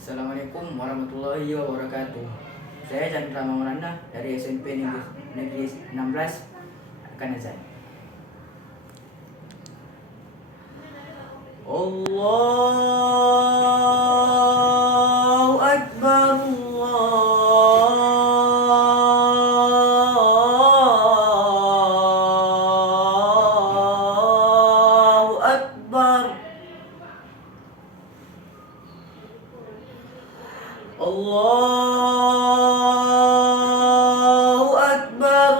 Assalamualaikum warahmatullahi wabarakatuh. Saya Chandra Maulana dari SMP Negeri 16 Kanazan. Allahu Akbar, Allahu Akbar. Allahu Akbar,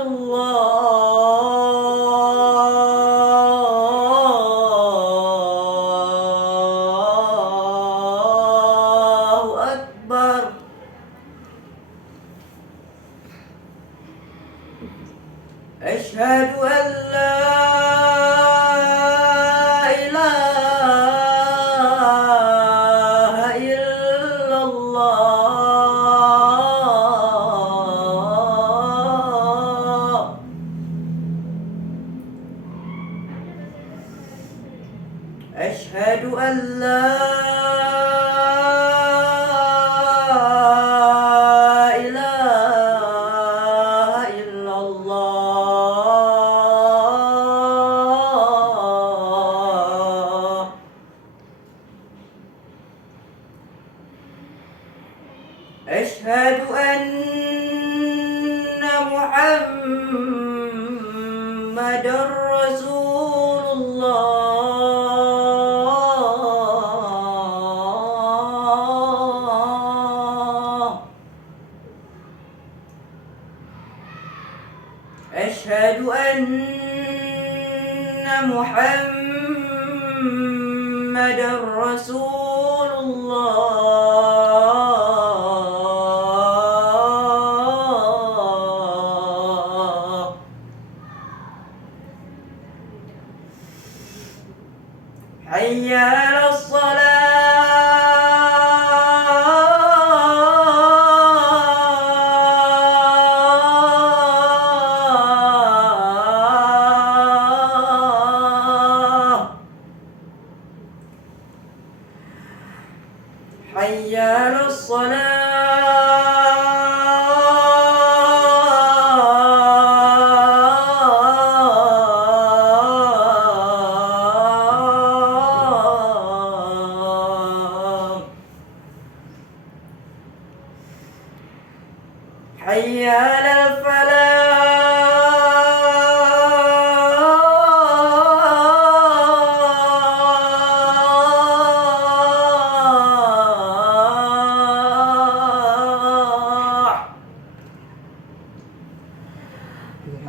Allahu Akbar. Asyhadu an la ilaha illallah. Asyhadu an la ilaha illallah. Asyhadu anna Muhammadar Rasulullah. Asyhadu anna Muhammadar Rasulullah. Hayya 'alas salah. Hayya 'alas salah. Hayya 'alal falah.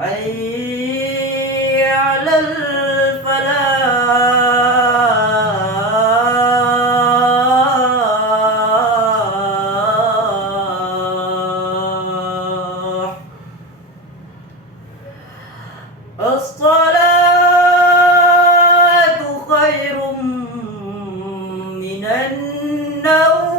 Hayya 'alal falah. As-salatu khairum minan naum.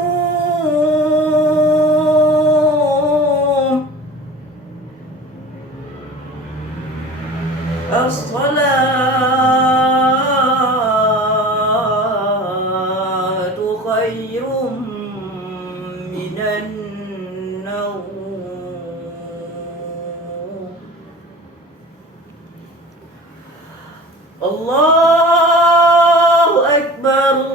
As-salatu khairum minan naum. Allahu Akbar,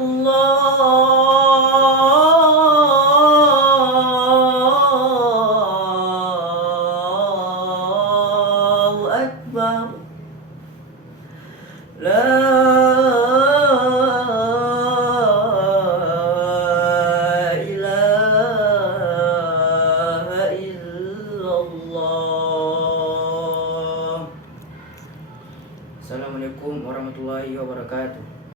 Allahu Akbar. La ilaha illallah. Assalamualaikum warahmatullahi wabarakatuh.